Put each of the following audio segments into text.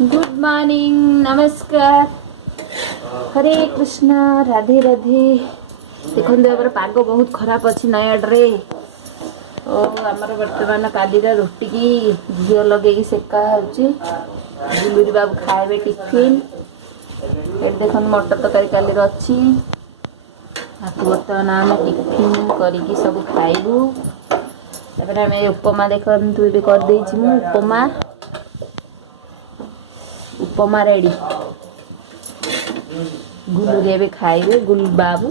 Good morning नमस्कार हरे कृष्णा राधे राधे देखो पाग बहुत खराब अच्छी नयाड्रे आमर बर्तमान काली रुटी की घी लगे सेका होलूरी बाबू खाए टिफिन ये देख मटर तरकारी काली अच्छी बर्तमान आम टिफिन करी सब खाइबू आम उपमा देखु ये करदे उपमा उपमा रेडी गुलूरी भी खाइबे गुल बाबू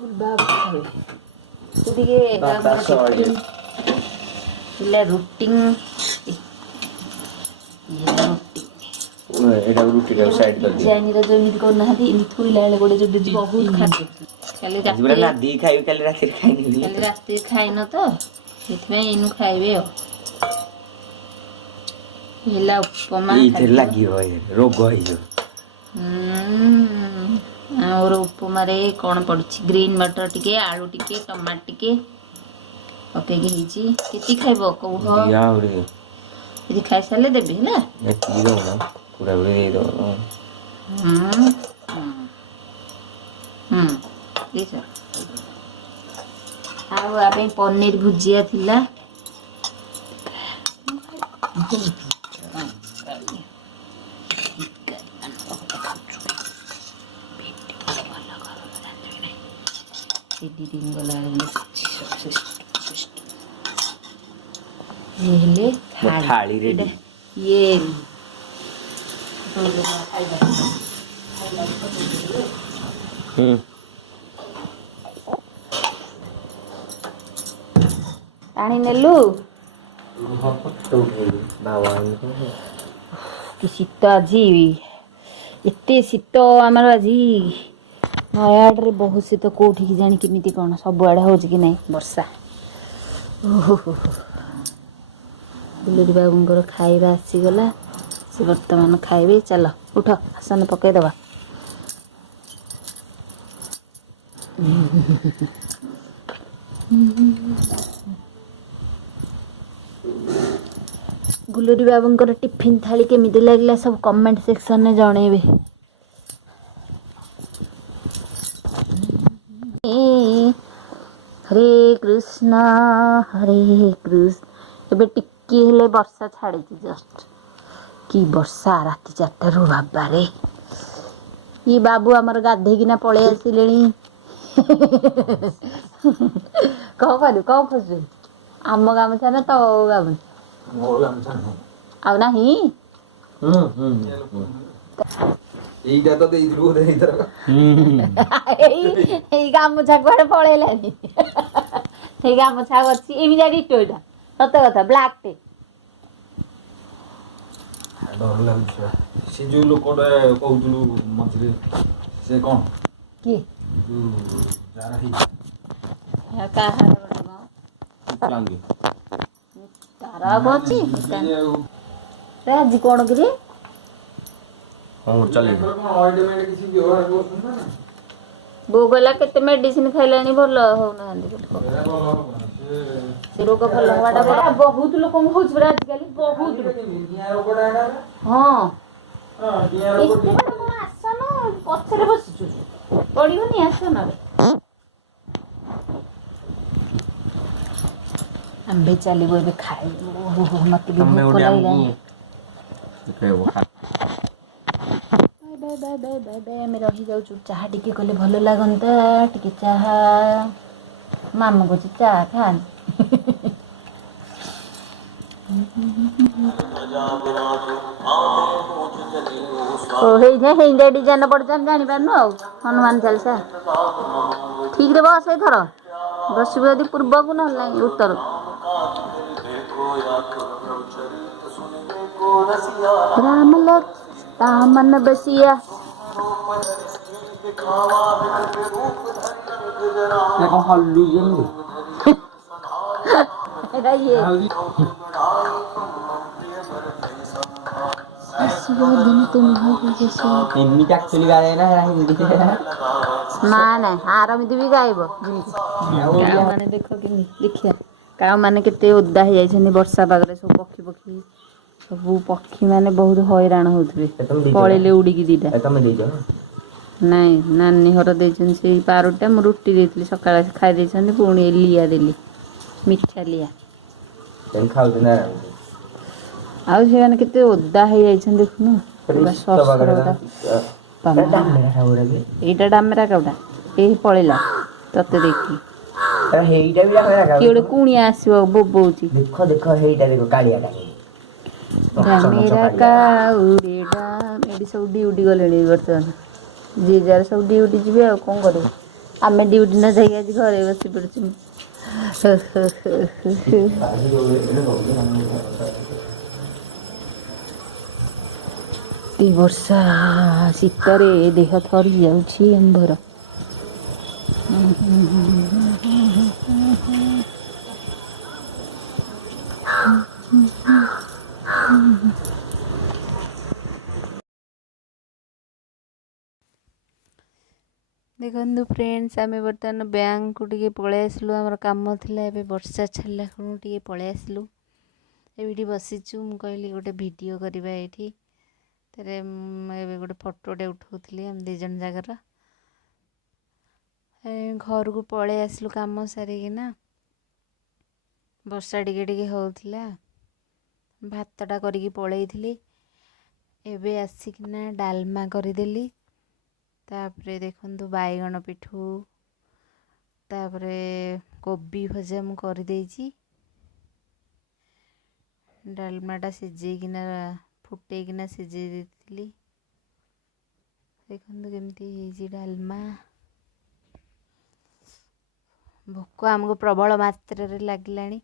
गुल बाबू खाइबे रुटी एटा रुटी रे साइड कर दिया जानी रे जो नित को नहदी इन थुइला बेले गोडे जो दीदी बहुत खाते काली रात ना दी खाइ काली रात खाइनी काली रात खाइ न तो सेथमे इनु खाइबे हेला उपमा इथे लागि होय रोग होय जो और उपमा रे कोन पड़छि ग्रीन मटर टिके आलू टिके टमाटर टिके ओके के हिची केति खाइबो कहू या रे यदि खाइ साले देबे ना एति दो ना पूरा पूरी दे दो देखो आउ आबे पनीर भुजिया थिला दिन गला ये थाली रेडी ये पानी नेलु कि शीत आज एते शीत आमर आज नयाड्रे बहुत शीत कौटी जानी केमी कौन सब आड़े हो कि नहीं वर्षा बुलूरी बाबूर खाଇବା आसीगला से बर्तमान खाइबे चल उठ आसन पकईदबा गुलूरी बाबूर टिफिन थाली केमिति लागला सब कमेंट सेक्शन में जणेबे हरे कृष्णा एबे टिक्की हेले वर्षा छाड़ी जस्ट कि वर्षा राति 4 रु बाबा रे ये बाबू आमर गाधेकिना पळे आसिले कह खोजु आम गामछा ना तो गामछा आउ नाही এইটা তো দেইছিল ওরে এইতর এই গামছা কোড়ে পळेलानी এই গামছা ଅଛି এমি জারি টইটা সত্য কথা ব্ল্যাক टे ডর লাগুছে সে যে লোকটা কହୁଥିଲୁ মঝিরে সে কোন কি যারা হি কাହାର लांगी तारा बची रे आज कोन करी हां चले ऑइंटमेंट किसी व्यवहार करछन ना बोगला केते मेडिसिन खाइलानी भलो हो ना से रोग भलो हवाटा बहुत लोक होछ बरा आजकल बहुत निया रोगडा एडा हां हां निया रोग आसन पछरे बसछु पडियोनी आसन रे आंबे चली वो खाए मत भी भूख लागला खाइबो खा बाय आम रही जाऊँ चाह टिके कले भल लगता टिके चाह मामा को चाह खान डिजाइन पड़ जानी पारनु आ हनुमान चालीसा ठीक रे बस थर बस यदि पूर्व को ना उत्तर राम लक्ष्मण बसिया देखो हल्लू जंगली ये दिन तुम हो जैसे एमनी एक्चुअली गाए ना हिंदी ना ना आरमिति भी गाइबो माने देखो कि लिखिया काऊ मैंने केते ओदा हो जाइछन्ति वर्षा पागरे सब पक्षी पक्षी सब पक्षी माने बहुत हैरान होउथबे पळेले उड़ीकी दीटा ତମେ ଦେଇଛ ନାଇଁ ନାନୀ ଘର ଦେଇଛନ୍ତି ସେଇ ପାରୁଟା ମୁଁ ରୁଟି ଦେଇଥିଲି ସକାଳେ ଖାଇ ଦେଇଛନ୍ତି ପୁଣି ଲିଆ ଦେଲି ମିଠା ଲିଆ ସେଇ ଖାଉଛୁ ନା ଆଉ ସେମାନେ କେତେ ଓଦା ହେଇଯାଇଛନ୍ତି ଦେଖୁନୁ ପୁରା ସସର ଓଦା ଏଇଟା ଡାମେରା କାଉଟା ଏଇ ପଳେଇଲା ତତେ ଦେଖି ହେଇଟା ବି କିଏ ଗୋଟେ କୁଣିଆ ଆସିବ ବୋବଉଛି ଦେଖ ଦେଖ ହେଇଟା ଦେଖ କାଳିଆଟା ଡାମେରା କାଉରେ ଏଠି ସବୁ ଡ୍ୟୁଟି ଗଲେଣି ବର୍ତ୍ତମାନ ଯିଏ ଯାର ସବୁ ଡ୍ୟୁଟି ଯିବେ ଆଉ କଣ କରିବୁ ଆମେ ଡ୍ୟୁଟି ନ ଯାଇକି ଆଜି ଘରେ ବସି ପଡୁଛୁ ଏ ବର୍ଷା ଶୀତରେ ଦେହ ଥରି ଯାଉଛି ଆମ୍ଭର ଦେଖନ୍ତୁ ଫ୍ରେଣ୍ଡସ୍ ଆମେ ବର୍ତ୍ତମାନ ବ୍ୟାଙ୍କକୁ ଟିକେ ପଳେଇ ଆସିଲୁ ଆମର କାମ ଥିଲା ଏବେ ବର୍ଷା ଛାଡ଼ିଲା ଖୁଣୁ ଟିକେ ପଳେଇ ଆସିଲୁ ଏଇଠି ବସିଛୁ ମୁଁ କହିଲି ଗୋଟେ ଭିଡ଼ିଓ କରିବା ଏଇଠି ତାରେ ଏବେ ଗୋଟେ ଫଟୋଟେ ଉଠାଉଥିଲି ଆମେ ଦୁଇ ଜଣ ଜାଗାର ଘରକୁ ପଳେଇ ଆସିଲୁ କାମ ସାରିକିନା ବର୍ଷା ଟିକେ ଟିକେ ହେଉଥିଲା ଭାତଟା କରିକି ପଳେଇଥିଲି ଏବେ ଆସିକିନା ଡାଲମା କରିଦେଲି तापरे देखंतु बाइगण पिठू तापरे कोबी भजा मु कर देइची डालमाटा सिझेकिना फुटेकिना सिझे देइथिली देखंतु केमती हेजी डालमा भोक आमको प्रबल मात्रा रे लागलानी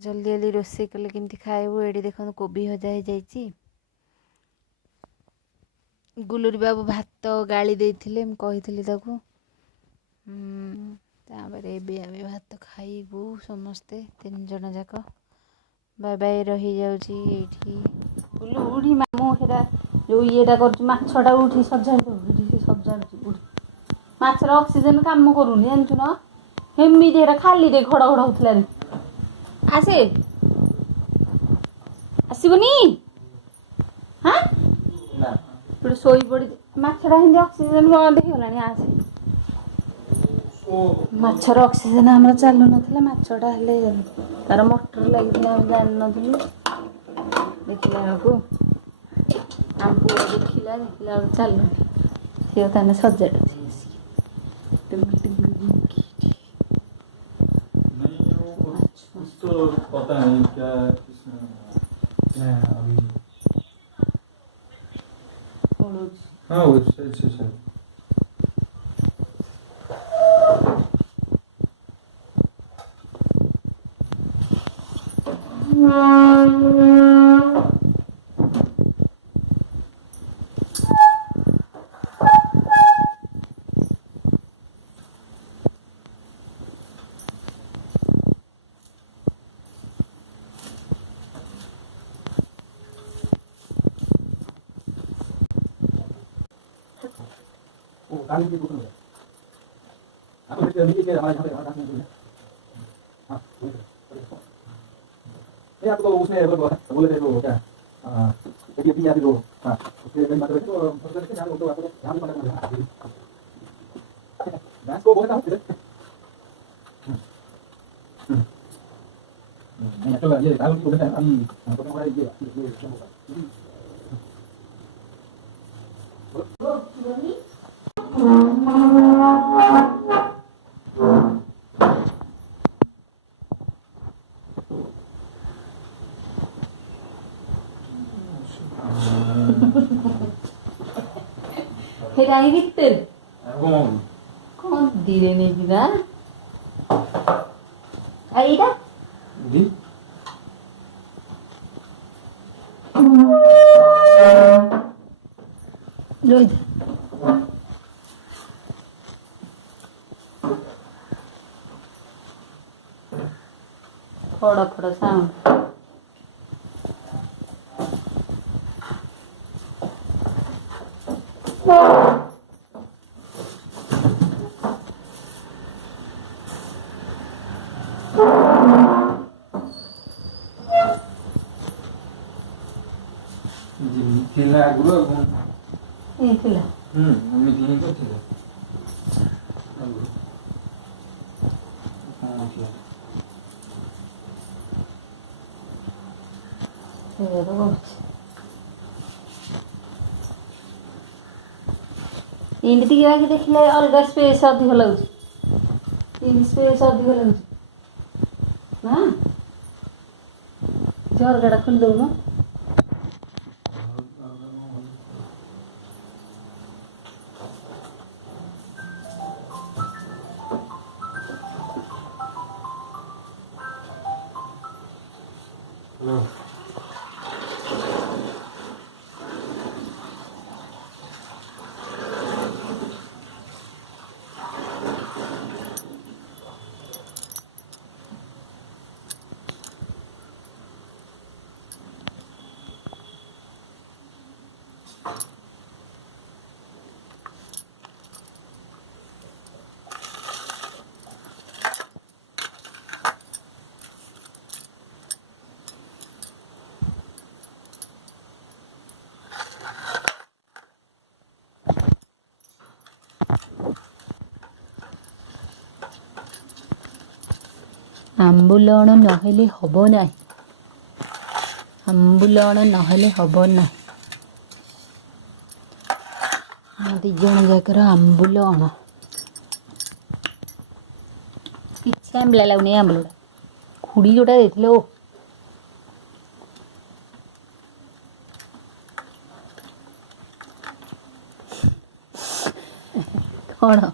जल्दी जल्दी रोसे कले केमती खाइबु एडी देखंतु कोबी भजा हे जाइची गुलुरी बाबू भात गाली देइथिले म कहिथिली ताकू तापरे बे आमे भात खाइबू समस्ते तीन जन जाक बाय बाय रही जाउची एठी गुलु उडी मामू हेरा जो येटा करछु माछटा उठी सजाइ दो उठी सजाइ उठी माछर ऑक्सीजन काम करूनी जानछु न हेमी देरा खाली रे घड़ घड़ होतला रे आसे आसीबनी हां ନା पुरे सोई पड़ी माछटा हिंदी ऑक्सीजन बंद हो गलानी आसे माछर ऑक्सीजन हमर चालू नथिला माछटा हले तार मोटर लागिला हम जान नथिलु देखिला को आंपु देखिला चालू से ताने सजाड़ तो पता नहीं क्या इसमें अभी हाँ वो अच्छा काली की कुछ आप देखिए अभी के हमारे यहाँ पे हमारा काम हाँ ये आपको उसने बोले थे वो क्या देखिए अभी यहाँ पे जो हाँ उसके कई बात तो उसके लिए यहाँ तो आपको यहाँ भी पता करना डांस को बोलता हूँ फिर नहीं चलो ये डांस को बोलता है हम तो हमारा ये हेराई भीतर कौन कौन धीरे नहीं गिरा आईरा दी लोई खड़ा खड़ा साउंड ଥିଲା ଆଗରୁ ଆଉ କଣ ହେଇଥିଲା ଏମିତି ହିଁ ତ ଥିଲା ଆଗରୁ କଣ ଥିଲା ସେଇଆ ତ କରୁଛି। ଏମିତି ଟିକେ ବାକି ଦେଖିଲେ ଅଲଗା ସ୍ପେସ୍ ଅଧିକ ଲାଗୁଛି। ଏମିତି ସ୍ପେସ୍ ଅଧିକ ଲାଗୁଛି ନା ଝରକାଟା ଖୋଲି ଦଉନ। ଆମ୍ବୁଲଣ ନହେଲେ ହବ ନାହିଁ। ଆମ୍ବୁଲଣ ନହେଲେ ହବ ନାହିଁ। ଦି ଜଣ ଯାକର ଆମ୍ବୁଲଣ। କିଛି ଆମ୍ବିଳା ଲାଗୁନି ଆମ୍ବୁଲଟା। ଖୁଡ଼ି ଯୋଉଟା ଦେଇଥିଲେ ଓ କଣ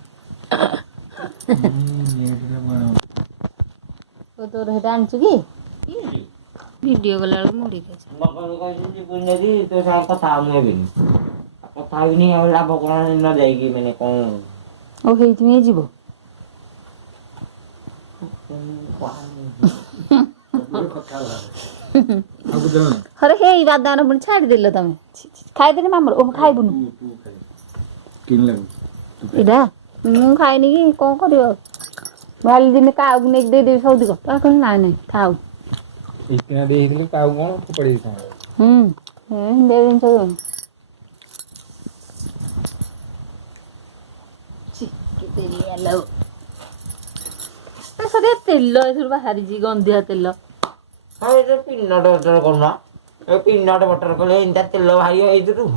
ତୋର ସେଇଟା ଆଣିଛୁ କି ଭିଡ଼ିଓ କଲାବେଳକୁ ମୁଡ଼ି ଖାଇଛି। ତୋ ସାଙ୍ଗେ କଥା ହେବିନି କଥା ହେବିନି ଆଉ ଲାଭ କଣ ନ ଯାଇକି ମାନେ କଣ ଓ ହେଇଥିପାଇଁ ଯିବ। ହରେ ହେଇ ବାଦାମ ପୁଣି ଛାଡ଼ିଦେଲ ତମେ। ଖାଇଦେଲେ ମାମର ଓହ ଖାଇବୁନୁ ଏଇଟା ମୁଁ ଖାଇନି କି କଣ କରିବ ଆଉ ଭାଲି ଦିନେ କାହାକୁ ନେଇକି ଦେଇଦେବି ସବୁତିକ କହିଲି ନାଇଁ ନାଇଁ ଥାଉ। ଏଇନା ଦେଇଥିଲି କାଉ କଣ ଫୋପାଡ଼ି ଦେଇଥାନ୍ତା। ଜିନିଷ ଦେଉନି ଚିକି ତେଲିଆ ଲୋ ସରିଆ ତେଲ ଏଥିରୁ ବାହାରିଛି ଗନ୍ଧିଆ ତେଲ। ହଁ ଏଇଟା ପିନଟ୍ ବଟର କରୁନ ଏ ପିନଟ୍ ବଟର କଲେ ଏମିତିଆ ତେଲ ବାହାରିବ ଏଇଥିରୁ।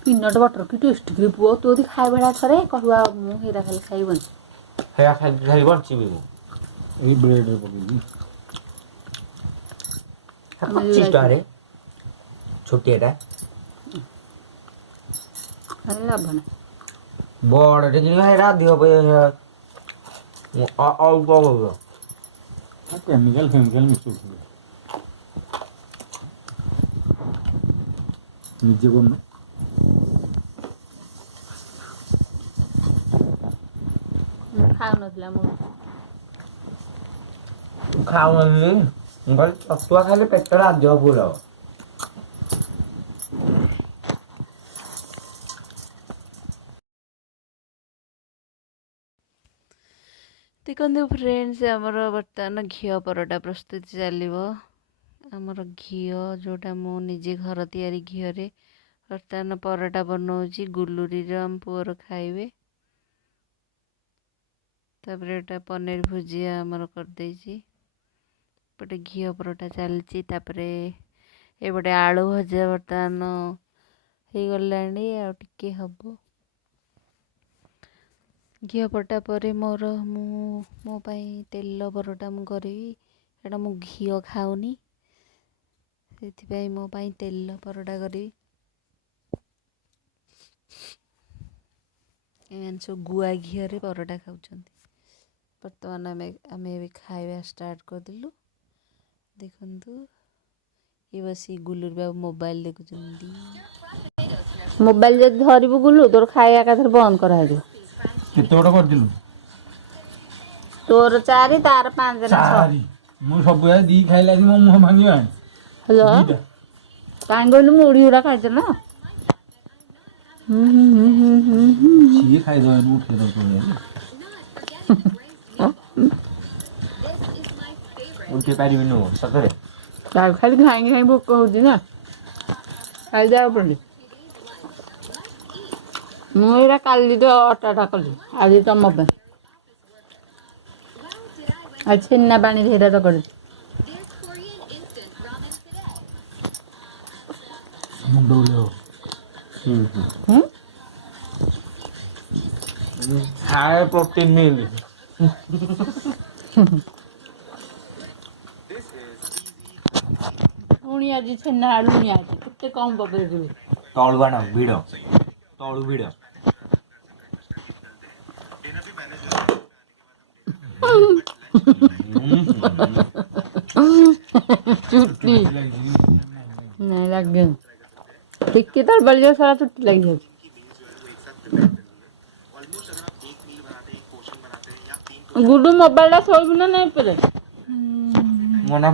ପିନଟ୍ ବଟର କି ଟେଷ୍ଟି କିରେ ପୁଅ ତୁ ଯଦି ଖାଇବା ଥରେ କହିବୁ ଆଉ ମୁଁ ହେଇରା ଖାଲି ଖାଇବନି। ହେରା ଖାଇକି ଖାଲି ବଞ୍ଚିବି ମୁଁ। ଏଇ ବ୍ରେଡ଼ରେ ପକେଇକି 25 ଟଙ୍କାରେ ଛୋଟିଆଟା ଲାଭ ନାହିଁ। ବଡ଼ଟେ କିଣିବା ହେରା ଅଧିକ ପଇସା ଅଳ୍ପ ପଡ଼ିବ। କେମିକାଲ ଫେମିକାଲ ମିଶଉଥିବେ ନିଜେ କରୁନ। ଖାଉନଥିଲା ମୁଁ ଖାଉନଥିଲି ମୁଁ କହିଲି ଛତୁଆ ଖାଇଲେ ପେଟଟା ଅଧିକ ଫୁଲ୍ ହବ। ଦେଖନ୍ତୁ ଫ୍ରେଣ୍ଡସ୍ ଆମର ବର୍ତ୍ତମାନ ଘିଅ ପରଟା ପ୍ରସ୍ତୁତି ଚାଲିବ। ଆମର ଘିଅ ଯେଉଁଟା ମୁଁ ନିଜେ ଘର ତିଆରି ଘିଅରେ ବର୍ତ୍ତମାନ ପରଟା ବନାଉଛି। ଗୁଲୁରିର ଆମ ପୁଅର ଖାଇବେ। ତାପରେ ଏଟା ପନିର ଭୁଜିଆ ଆମର କରିଦେଇଛି। ଏପଟେ ଘିଅ ପରଟା ଚାଲିଛି। ତାପରେ ଏପଟେ ଆଳୁ ଭଜା ବର୍ତ୍ତମାନ ହେଇଗଲାଣି ଆଉ ଟିକେ ହବ। ଘିଅ ପରଟା ପରେ ମୁଁ ମୋ ପାଇଁ ତେଲ ପରଟା ମୁଁ କରିବି। ଏଇଟା ମୁଁ ଘିଅ ଖାଉନି ସେଥିପାଇଁ ମୋ ପାଇଁ ତେଲ ପରଟା କରିବି। ଏମାନେ ସବୁ ଗୁଆ ଘିଅରେ ପରଟା ଖାଉଛନ୍ତି। ବର୍ତ୍ତମାନ ଆମେ ଏବେ ଖାଇବା ଷ୍ଟାର୍ଟ କରିଦେଲୁ। ଦେଖନ୍ତୁ ଇଏ ବସି ଗୁଲୁରି ବାବୁ ମୋବାଇଲ ଦେଖୁଛନ୍ତି। ମୋବାଇଲ ଯଦି ଧରିବୁ ଗୁଲୁ ତୋର ଖାଇବା ଏକାଥରେ ବନ୍ଦ କରାଯିବ। କେତେ ବଡ଼ କରିଥିଲୁ? ତୋର 4 ତାର 5 ନା 6। ମୁଁ ସବୁବେଳେ 2 ଖାଇଲା ମୋ ମୁହଁ ଭାଙ୍ଗିବା ହ୍ୟାଲୋ ଦିଟା କାହିଁ କହିଲୁ ମୁଢ଼ି ଗୁଡ଼ା ଖାଇଛ ନା। ସିଏ ଖାଇଦେବା ମୁଁ ଉଠେଇ ଦେବ ଉଠି ପାରିବିନି ମୁଁ ସତରେ। ତାକୁ ଖାଲି ଖାଇକି ଖାଇ ଭୋକ ହଉଛି ନା ଖାଇଦେବାକୁ ପଡୁଛି। ମୁଁ ଏଇଟା କାଲି ତ ଅଟାଟା କଲି ଆଜି ତମ ପାଇଁ ଆଉ ଛେନା ପାଣି ସେଇଟା ତ କରିଛି। ମୁଣ୍ଡ ବୁଲେଇବ। ହୁଁ ହାଇ ପ୍ରୋଟିନ୍ ମିଲ୍। ପୁଣି ଆଜି ଛେନା ଲୁଣି ଅଛି କେତେ କମ ପକେଇଦେବି। ତଳୁ ବାଣ ଭିଡ଼ ତଳୁ ଭିଡ଼। ଚୁଟି ନାଇଁ ଲାଗେନି ଟିକେ ତାର ବଳିଯିବ ସାରା ଚୁଟି ଲାଗିଯାଉଛି। ଗୁଡୁ ମୋବାଇଲ ଟା ଶୋଇବୁ ନା ନାଇଁ ଉପରେ ମୋ ନାଁ